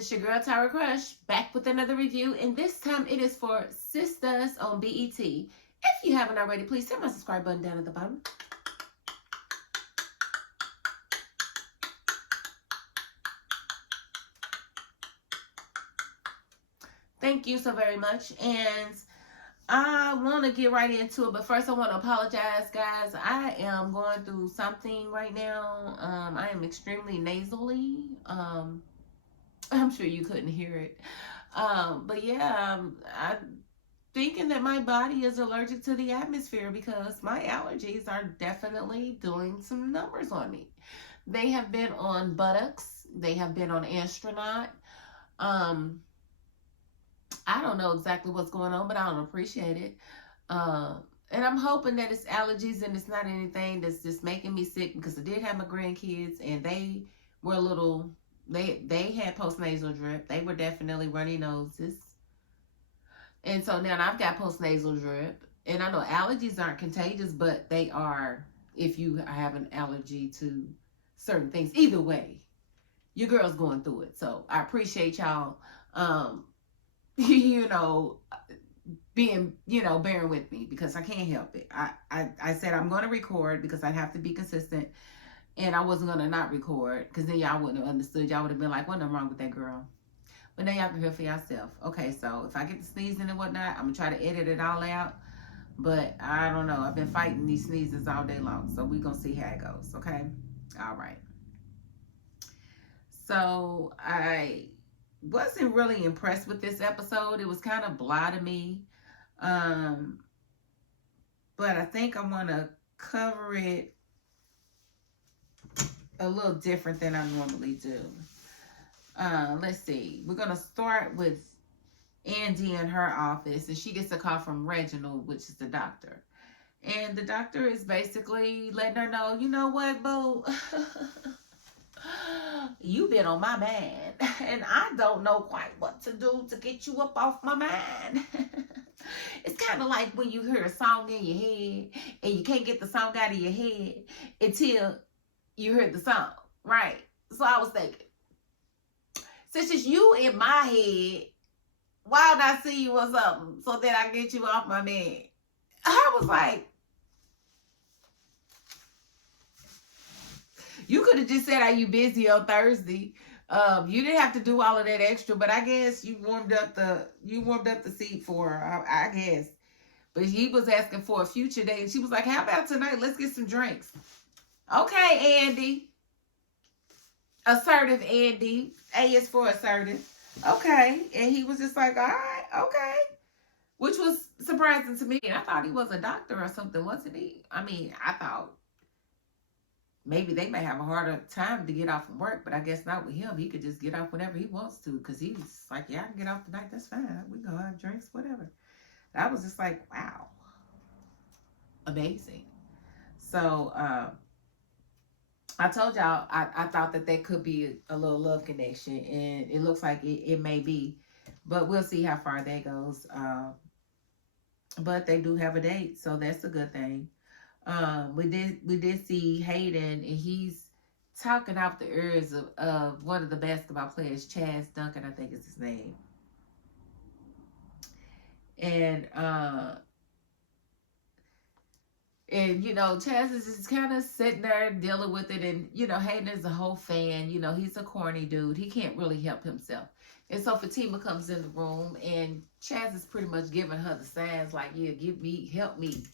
it's your girl Tyra Crush back with another review, and this time it is for Sistas on BET. If you haven't already, please hit my subscribe button down at the bottom. Thank you so very much, and I want to get right into it, but first I want to apologize, guys. I am going through something right now. I am extremely nasally. I'm sure you couldn't hear it. But yeah, I'm thinking that my body is allergic to the atmosphere because my allergies are definitely doing some numbers on me. They have been on buttocks. They have been on astronaut. I don't know exactly what's going on, but I don't appreciate it. And I'm hoping that it's allergies and it's not anything that's just making me sick, because I did have my grandkids and they were a little, they had postnasal drip. They were definitely runny noses. And so now I've got postnasal drip. And I know allergies aren't contagious, but they are if you have an allergy to certain things. Either way, your girl's going through it. So I appreciate y'all, being, bearing with me, because I can't help it. I said I'm going to record because I have to be consistent. And I wasn't going to not record, because then y'all wouldn't have understood. Y'all would have been like, what's wrong with that girl? But now y'all can hear for yourself. Okay, so if I get the sneezing and whatnot, I'm going to try to edit it all out. But I don't know. I've been fighting these sneezes all day long. So we're going to see how it goes. Okay? All right. So I wasn't really impressed with this episode. It was kind of blah to me. But I think I want to cover it a little different than I normally do. Let's see. We're going to start with Andy in her office, and she gets a call from Reginald, which is the doctor. And the doctor is basically letting her know, you know what, boo? You've been on my mind, and I don't know quite what to do to get you up off my mind. It's kind of like when you hear a song in your head, and you can't get the song out of your head until you heard the song, right? So I was thinking, since it's you in my head, why don't I see you or something so that I get you off my man? I was like, you could have just said, are you busy on Thursday? You didn't have to do all of that extra, but I guess you warmed up the seat for her, I guess. But he was asking for a future date, and she was like, how about tonight? Let's get some drinks. Okay, Andy. Assertive Andy. A is for assertive. Okay. And he was just like, all right, okay. Which was surprising to me. And I thought he was a doctor or something, wasn't he? I mean, I thought maybe they may have a harder time to get off from work, but I guess not with him. He could just get off whenever he wants to, because he's like, yeah, I can get off tonight. That's fine. We can go have drinks, whatever. I was just like, wow. Amazing. So, I told y'all I thought that there could be a little love connection, and it looks like it may be, but we'll see how far that goes. But they do have a date, so that's a good thing. We did see Hayden, and he's talking off the ears of one of the basketball players, Chaz Duncan, I think is his name. And Chaz is just kind of sitting there dealing with it. And, Hayden is a whole fan. He's a corny dude. He can't really help himself. And so Fatima comes in the room, and Chaz is pretty much giving her the signs like, yeah, help me.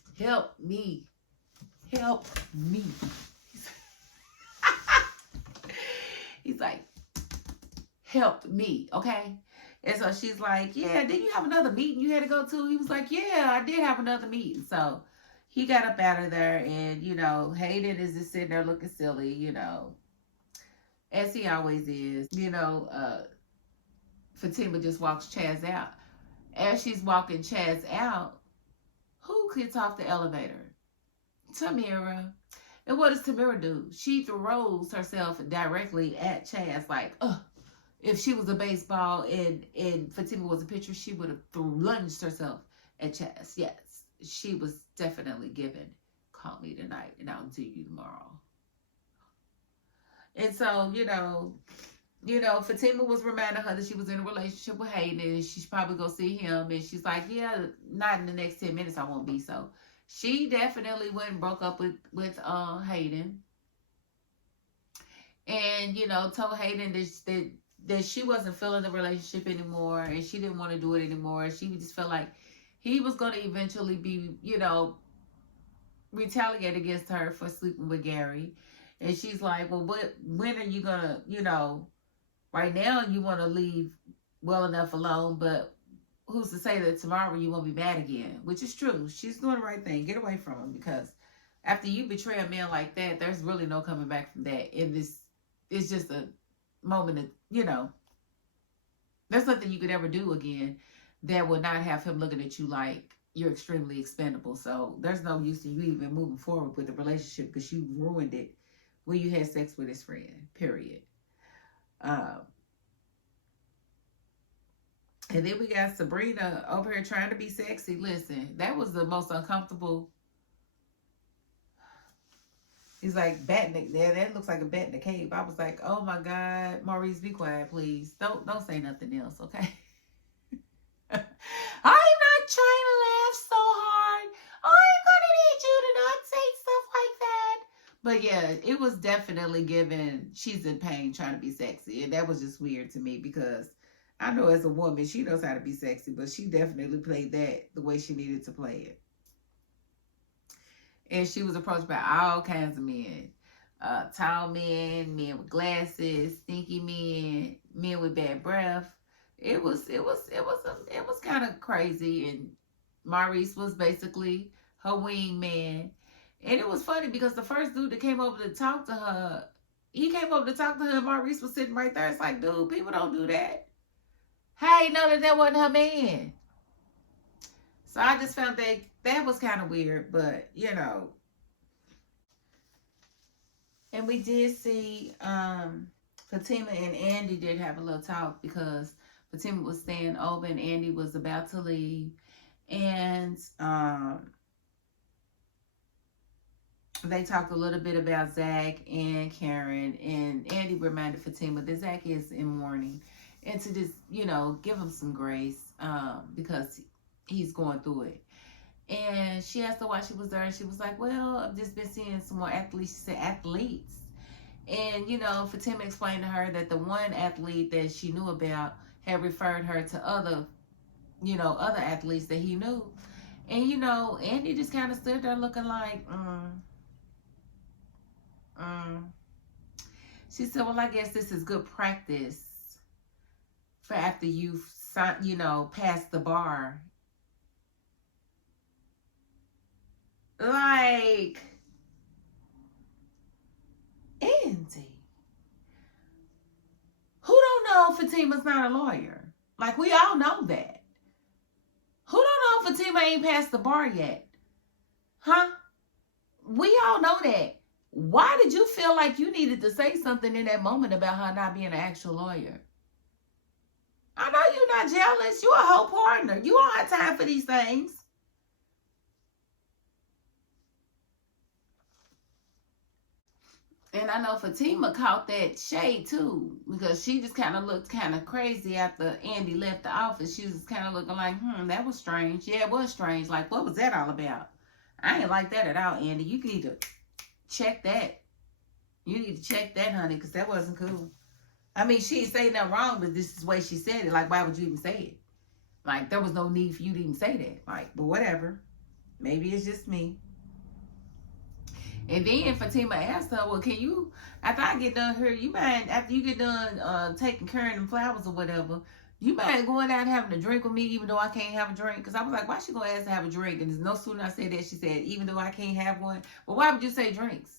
He's like, help me, okay? And so she's like, yeah, didn't you have another meeting you had to go to? He was like, yeah, I did have another meeting. So he got up out of there, and, Hayden is just sitting there looking silly, as he always is. Fatima just walks Chaz out. As she's walking Chaz out, who gets off the elevator? Tamira. And what does Tamira do? She throws herself directly at Chaz, like, if she was a baseball and Fatima was a pitcher, she would have lunged herself at Chaz. Yes. She was definitely given, call me tonight and I'll do you tomorrow. And so, you know, Fatima was reminding her that she was in a relationship with Hayden and she's probably gonna see him. And she's like, yeah, not in the next 10 minutes, I won't be. So she definitely went and broke up with Hayden. And, you know, told Hayden that she wasn't feeling the relationship anymore and she didn't want to do it anymore. She just felt like he was going to eventually be, you know, retaliate against her for sleeping with Gary. And she's like, well, when are you going to, you know, right now you want to leave well enough alone, but who's to say that tomorrow you won't be mad again? Which is true. She's doing the right thing. Get away from him, because after you betray a man like that, there's really no coming back from that. And this is just a moment of, you know, there's nothing you could ever do again that would not have him looking at you like you're extremely expendable. So there's no use in you even moving forward with the relationship because you ruined it when you had sex with his friend, period. And then we got Sabrina over here trying to be sexy. Listen, that was the most uncomfortable. He's like, bat in the, yeah, that looks like a bat in the cave. I was like, oh my God, Maurice, be quiet, please. Don't say nothing else, okay? I'm not trying to laugh so hard. I'm gonna need you to not say stuff like that. But yeah, it was definitely given she's in pain trying to be sexy. And that was just weird to me because I know as a woman, she knows how to be sexy, but she definitely played that the way she needed to play it. And she was approached by all kinds of men. Tall men, men with glasses, stinky men, men with bad breath. It was kind of crazy. And Maurice was basically her wingman. And it was funny because the first dude that came over to talk to her, he came over to talk to her and Maurice was sitting right there. It's like, dude, people don't do that. Hey, know that wasn't her man. So I just found that was kind of weird, but you know. And we did see Fatima and Andy did have a little talk because Fatima was staying over and Andy was about to leave. And they talked a little bit about Zach and Karen. And Andy reminded Fatima that Zach is in mourning. And to just, you know, give him some grace because he's going through it. And she asked her why she was there, and she was like, well, I've just been seeing some more athletes. She said athletes. And, you know, Fatima explained to her that the one athlete that she knew about had referred her to other athletes that he knew. And, you know, Andy just kind of stood there looking like, She said, well, I guess this is good practice for after you've, you know, passed the bar. Like, Andy, who don't know Fatima's not a lawyer? Like, we all know that. Who don't know Fatima ain't passed the bar yet? Huh? We all know that. Why did you feel like you needed to say something in that moment about her not being an actual lawyer? I know you're not jealous. You're a whole partner. You don't have time for these things. And I know Fatima caught that shade too, because she just kind of looked kind of crazy after Andy left the office. She was kind of looking like, that was strange. Yeah, it was strange. Like, what was that all about? I ain't like that at all, Andy. You need to check that. You need to check that, honey, because that wasn't cool. I mean, she ain't saying nothing wrong, but this is the way she said it. Like, why would you even say it? Like, there was no need for you to even say that. Like, but whatever. Maybe it's just me. And then Fatima asked her, well, can you, after I get done here, you mind, after you get done taking care of them flowers or whatever, you mind going out and having a drink with me even though I can't have a drink? Because I was like, why she going to ask to have a drink? And no sooner I said that, she said, even though I can't have one. Well, why would you say drinks?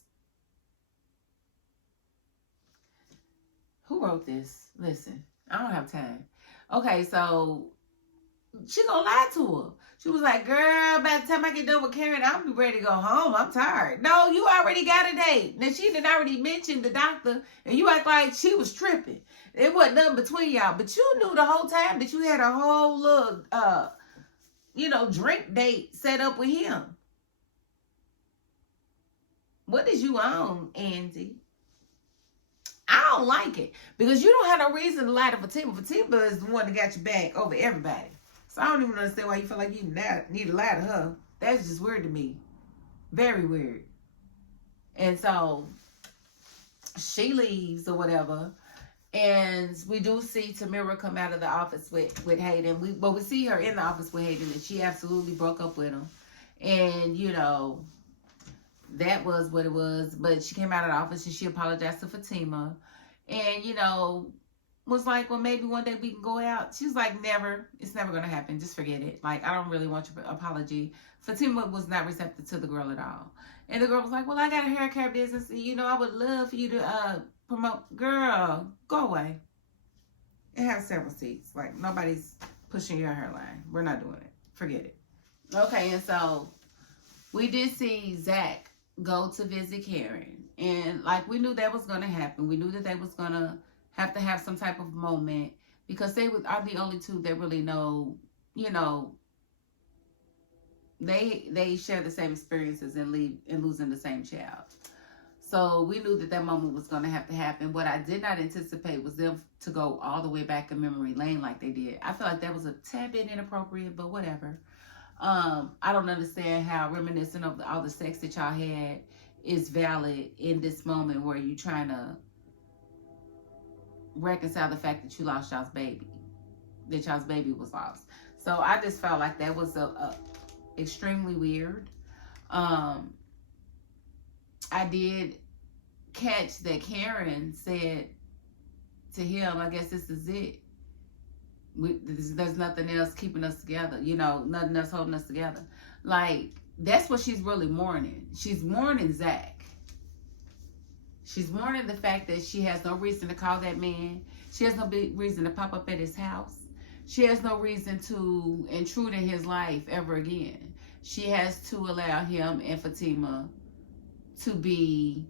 Who wrote this? Listen, I don't have time. Okay, so she gonna lie to her. She was like, girl, by the time I get done with Karen, I'll be ready to go home. I'm tired. No, you already got a date. Now, she did already mention the doctor, and you act like she was tripping. It wasn't nothing between y'all. But you knew the whole time that you had a whole little, drink date set up with him. What is you on, Andy? I don't like it because you don't have no reason to lie to Fatima. Fatima is the one that got your back over everybody. So I don't even understand why you feel like you need to lie to her. That's just weird to me. Very weird. And so she leaves or whatever. And we do see Tamira come out of the office with Hayden. We see her in the office with Hayden, and she absolutely broke up with him. And, you know, that was what it was. But she came out of the office and she apologized to Fatima. And, you know, was like, well, maybe one day we can go out. She was like, never. It's never going to happen. Just forget it. Like, I don't really want your apology. Fatima was not receptive to the girl at all. And the girl was like, well, I got a hair care business. And, you know, I would love for you to promote. Girl, go away. And have several seats. Like, nobody's pushing your hairline. We're not doing it. Forget it. Okay, and so we did see Zach go to visit Karen. And, like, we knew that was going to happen. We knew that they was going to have some type of moment because they are the only two that really know, you know, they share the same experiences and losing the same child. So we knew that moment was going to have to happen. What I did not anticipate was them to go all the way back in memory lane like they did. I feel like that was a tad bit inappropriate, but whatever. I don't understand how reminiscent of all the sex that y'all had is valid in this moment where you're trying to reconcile the fact that you lost y'all's baby, that y'all's baby was lost. So I just felt like that was a extremely weird. I did catch that Karen said to him, I guess this is it. There's nothing else keeping us together, you know, nothing else holding us together. Like, that's what she's really mourning. She's mourning Zach. She's mourning the fact that she has no reason to call that man. She has no big reason to pop up at his house. She has no reason to intrude in his life ever again. She has to allow him and Fatima to be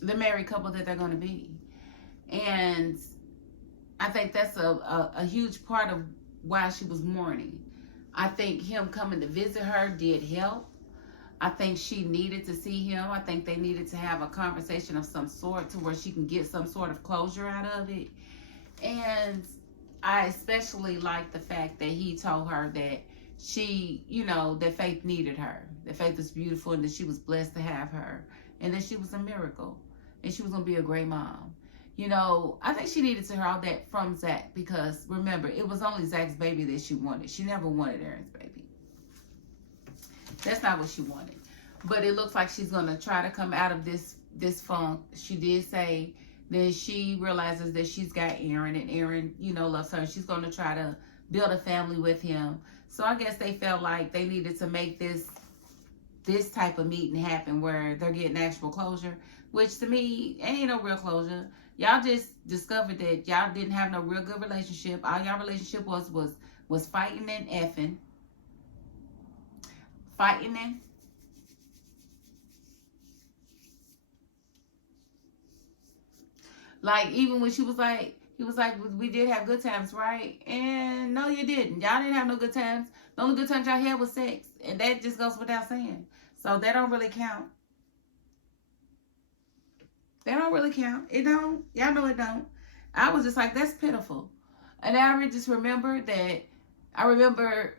the married couple that they're going to be. And I think that's a huge part of why she was mourning. I think him coming to visit her did help. I think she needed to see him. I think they needed to have a conversation of some sort to where she can get some sort of closure out of it. And I especially like the fact that he told her that she, you know, that Faith needed her. That Faith was beautiful and that she was blessed to have her. And that she was a miracle. And she was going to be a great mom. You know, I think she needed to hear all that from Zach because, remember, it was only Zach's baby that she wanted. She never wanted Aaron's baby. That's not what she wanted. But it looks like she's going to try to come out of this funk. She did say that she realizes that she's got Aaron and Aaron, you know, loves her. She's going to try to build a family with him. So I guess they felt like they needed to make this type of meeting happen where they're getting actual closure, which to me ain't no real closure. Y'all just discovered that y'all didn't have no real good relationship. All y'all relationship was fighting and effing. Fighting and like, even when she was like, he was like, we did have good times, right? And no, you didn't. Y'all didn't have no good times. The only good times y'all had was sex. And that just goes without saying. So that don't really count. That don't really count. It don't. Y'all know it don't. I was just like, that's pitiful. And I just remember that, I remember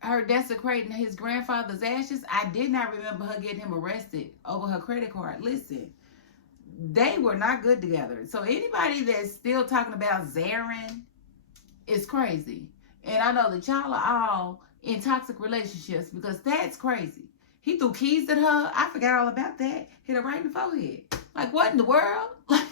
her desecrating his grandfather's ashes. I did not remember her getting him arrested over her credit card. Listen, they were not good together. So anybody that's still talking about Zarin is crazy. And I know that y'all are all in toxic relationships because that's crazy. He threw keys at her. I forgot all about that. Hit her right in the forehead. Like, what in the world? Like,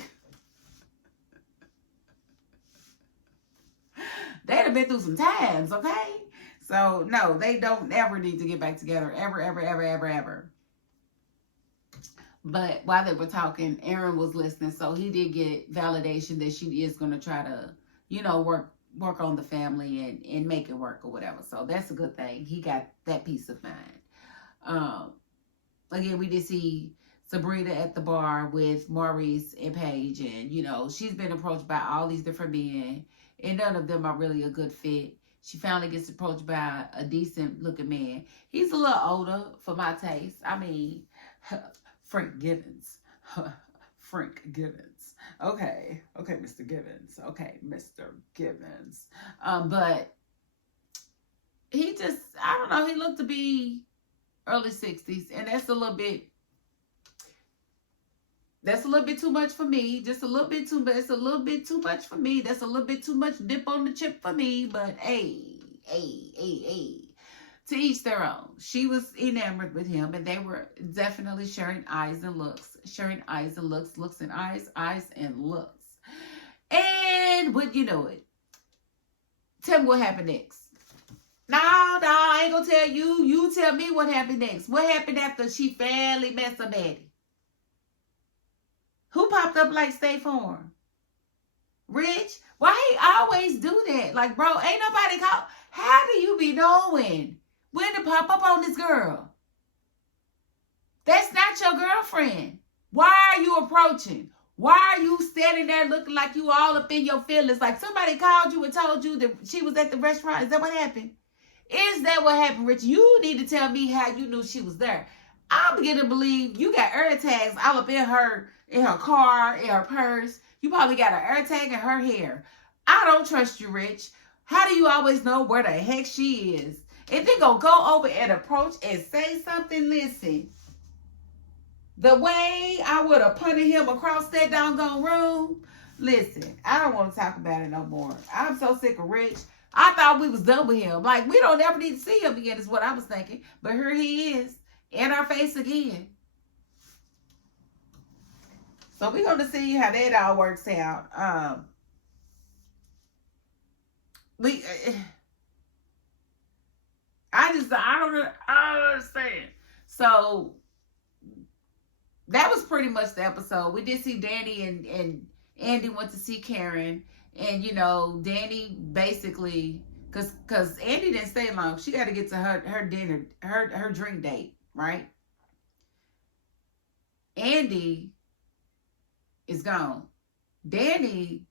they'd have been through some times, okay? So, no, they don't ever need to get back together. Ever, ever, ever, ever, ever. But while they were talking, Aaron was listening. So, he did get validation that she is going to try to, you know, work on the family and make it work or whatever. So, that's a good thing. He got that peace of mind. Again, we did see Sabrina at the bar with Maurice and Paige. And, you know, she's been approached by all these different men. And none of them are really a good fit. She finally gets approached by a decent looking man. He's a little older for my taste. I mean, Frank Givens. Frank Givens. Okay, Mr. Givens. Okay, Mr. Givens. But he just, I don't know, he looked to be early 60s, and that's a little bit too much for me. Just a little bit too, but it's a little bit too much for me. That's a little bit too much dip on the chip for me. But hey. To each their own. She was enamored with him, and they were definitely sharing eyes and looks. Sharing eyes and looks, looks and eyes and looks. And would you know it? Tell me what happened next. No, I ain't gonna tell you. You tell me what happened next. What happened after she fairly met somebody? Who popped up like State Farm? Rich? Why he always do that? Like, bro, ain't nobody call. How do you be knowing when to pop up on this girl? That's not your girlfriend. Why are you approaching? Why are you standing there looking like you all up in your feelings? Like somebody called you and told you that she was at the restaurant. Is that what happened? Is that what happened, Rich? You need to tell me how you knew she was there. I'm beginning to believe you got air tags all up in her car, in her purse. You probably got an air tag in her hair. I don't trust you, Rich. How do you always know where the heck she is? If they gonna go over and approach and say something, listen. The way I would have punted him across that doggone room, listen, I don't want to talk about it no more. I'm so sick of Rich. I thought we was done with him. Like, we don't ever need to see him again is what I was thinking. But here he is, in our face again. So we're going to see how that all works out. I don't understand. So that was pretty much the episode. We did see Danny and Andy went to see Karen. And, you know, Danny basically, because Andy didn't stay long. She got to get to her dinner, her drink date, right? Andy is gone. Danny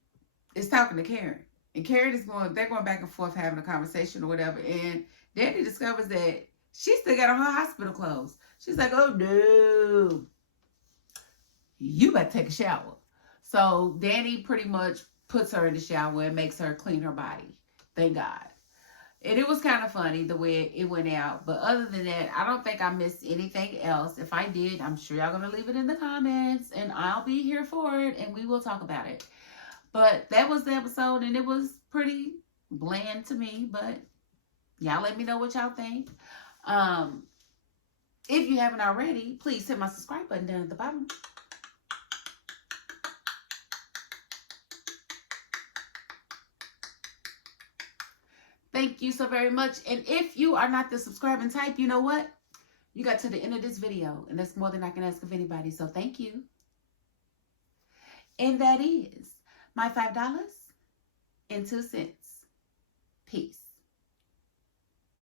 is talking to Karen. And Karen they're going back and forth having a conversation or whatever. And Danny discovers that she still got on her hospital clothes. She's like, oh no, you better take a shower. So Danny pretty much puts her in the shower and makes her clean her body. Thank God. And it was kind of funny the way it went out. But other than that, I don't think I missed anything else. If I did, I'm sure y'all going to leave it in the comments. And I'll be here for it. And we will talk about it. But that was the episode. And it was pretty bland to me. But y'all let me know what y'all think. If you haven't already, please hit my subscribe button down at the bottom. Thank you so very much. And if you are not the subscribing type, you know what? You got to the end of this video. And that's more than I can ask of anybody. So thank you. And that is my $5.02. Peace.